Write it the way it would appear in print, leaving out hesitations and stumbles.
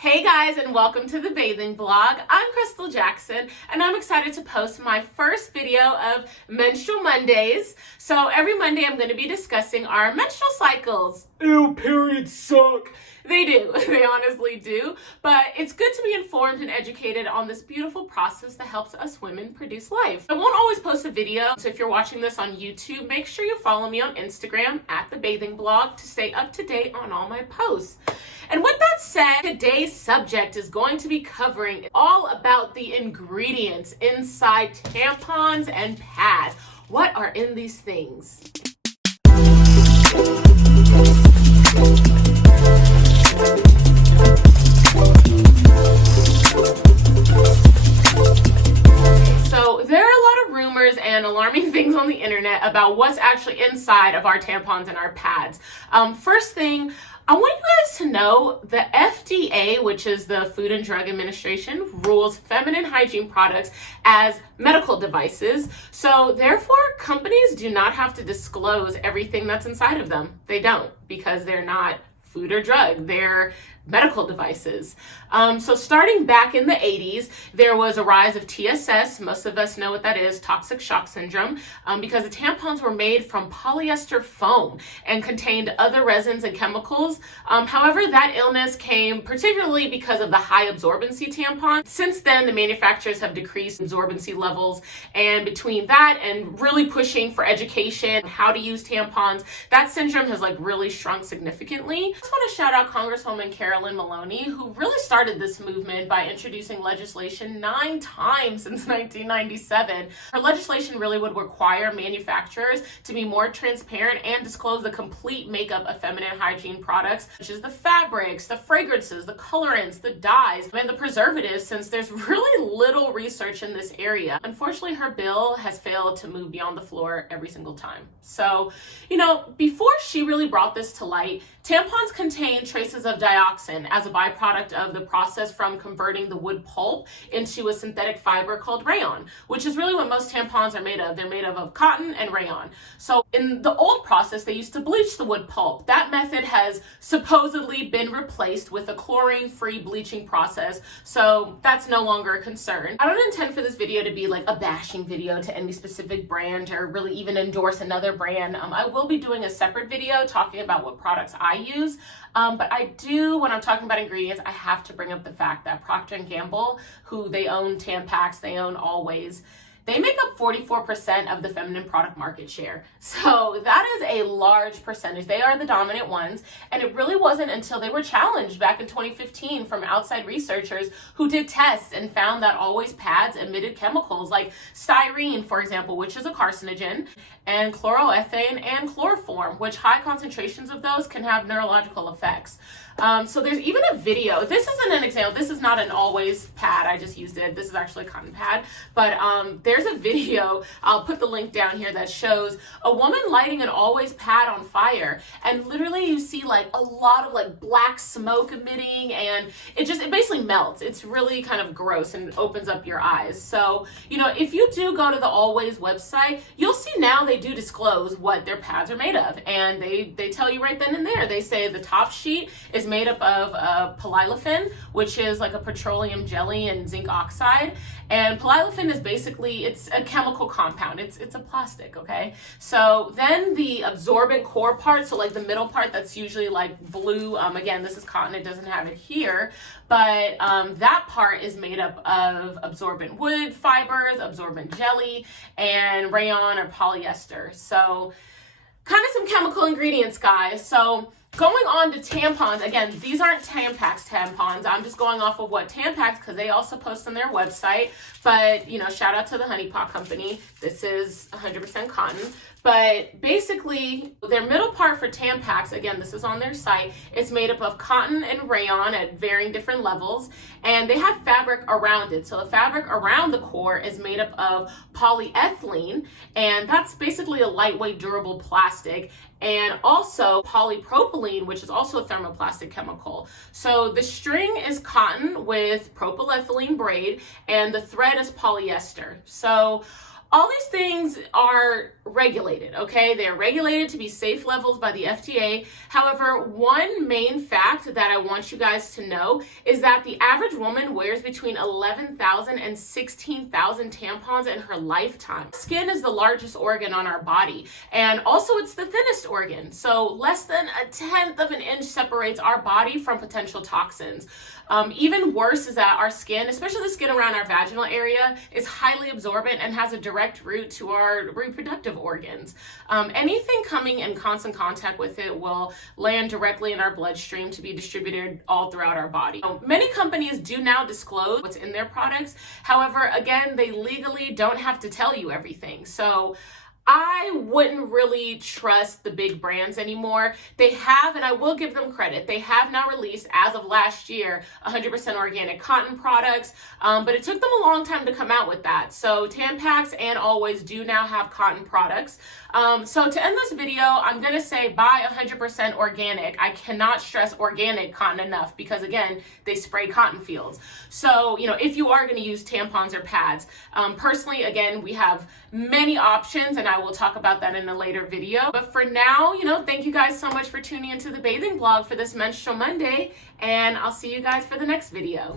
Hey guys, and welcome to the bathing blog. I'm Crystal Jackson, and I'm excited to post my first video of Menstrual Mondays. So every Monday I'm going to be discussing our menstrual cycles. Ew, periods suck. They do. They honestly do. But it's good to be informed and educated on this beautiful process that helps us women produce life. I won't always post a video, so if you're watching this on YouTube, make sure you follow me on Instagram at the bathing blog to stay up to date on all my posts. And with that said, today's subject is going to be covering all about the ingredients inside tampons and pads. What are in these things? So there are a lot of rumors and alarming things on the internet about what's actually inside of our tampons and our pads. First thing, I want you guys to know the FDA, which is the Food and Drug Administration, rules feminine hygiene products as medical devices. So therefore, companies do not have to disclose everything that's inside of them. They don't, because they're not food or drug, they're medical devices. So starting back in the 80s, there was a rise of TSS. Most of us know what that is, toxic shock syndrome, because the tampons were made from polyester foam and contained other resins and chemicals. However, that illness came particularly because of the high absorbency tampon. Since then, the manufacturers have decreased absorbency levels, and between that and really pushing for education, how to use tampons, that syndrome has really shrunk significantly. I just want to shout out Congresswoman Carolyn Maloney, who really started this movement by introducing legislation 9 times since 1997. Her legislation really would require manufacturers to be more transparent and disclose the complete makeup of feminine hygiene products, such as the fabrics, the fragrances, the colorants, the dyes, and the preservatives, since there's really little research in this area. Unfortunately, her bill has failed to move beyond the floor every single time. So, before she really brought this to light, tampons contain traces of dioxin as a byproduct of the process from converting the wood pulp into a synthetic fiber called rayon, which is really what most tampons are made of. They're made of cotton and rayon. So in the old process, they used to bleach the wood pulp. That method has supposedly been replaced with a chlorine-free bleaching process, so that's no longer a concern. I don't intend for this video to be a bashing video to any specific brand or really even endorse another brand. I will be doing a separate video talking about what products I use, but I do, when I'm talking about ingredients, I have to bring up the fact that Procter & Gamble, who they own Tampax, they own Always, they make up 44% of the feminine product market share. So that is a large percentage. They are the dominant ones. And it really wasn't until they were challenged back in 2015 from outside researchers who did tests and found that Always pads emitted chemicals like styrene, for example, which is a carcinogen, and chloroethane and chloroform, which high concentrations of those can have neurological effects. So there's even a video. This isn't an example. This is not an Always pad. I just used it. This is actually a cotton pad. But there's a video, I'll put the link down here, that shows a woman lighting an Always pad on fire. And literally you see a lot of black smoke emitting, and it basically melts. It's really kind of gross and opens up your eyes. So, if you do go to the Always website, you'll see now they do disclose what their pads are made of. And they tell you right then and there. They say the top sheet is made up of polyolefin, which is a petroleum jelly and zinc oxide. And polyolefin is basically, it's a chemical compound. It's a plastic, okay? So then the absorbent core part, so the middle part that's usually blue, again, this is cotton, it doesn't have it here, but that part is made up of absorbent wood fibers, absorbent jelly, and rayon or polyester. So kind of some chemical ingredients, guys. So going on to tampons, again, these aren't Tampax tampons. I'm just going off of what Tampax, because they also post on their website. But, shout out to the Honey Pot Company. This is 100% cotton. But basically, their middle part for Tampax, again, this is on their site, it's made up of cotton and rayon at varying different levels, and they have fabric around it. So the fabric around the core is made up of polyethylene, and that's basically a lightweight, durable plastic, and also polypropylene, which is also a thermoplastic chemical. So the string is cotton with propylethylene braid, and the thread is polyester. So All these things are regulated, okay? They're regulated to be safe levels by the FDA. However, one main fact that I want you guys to know is that the average woman wears between 11,000 and 16,000 tampons in her lifetime. Skin is the largest organ on our body, and also it's the thinnest organ. So less than a tenth of an inch separates our body from potential toxins. Even worse is that our skin, especially the skin around our vaginal area, is highly absorbent and has a direct route to our reproductive organs. Anything coming in constant contact with it will land directly in our bloodstream to be distributed all throughout our body. Many companies do now disclose what's in their products. However, again, they legally don't have to tell you everything. So I wouldn't really trust the big brands anymore. They have, and I will give them credit, they have now released, as of last year, 100% organic cotton products, but it took them a long time to come out with that. So Tampax and Always do now have cotton products. So to end this video, I'm gonna say buy 100% organic. I cannot stress organic cotton enough because, again, they spray cotton fields. So, if you are gonna use tampons or pads, personally, again, we have many options, and I will talk about that in a later video. But for now, thank you guys so much for tuning into the bathing blog for this Menstrual Monday, and I'll see you guys for the next video.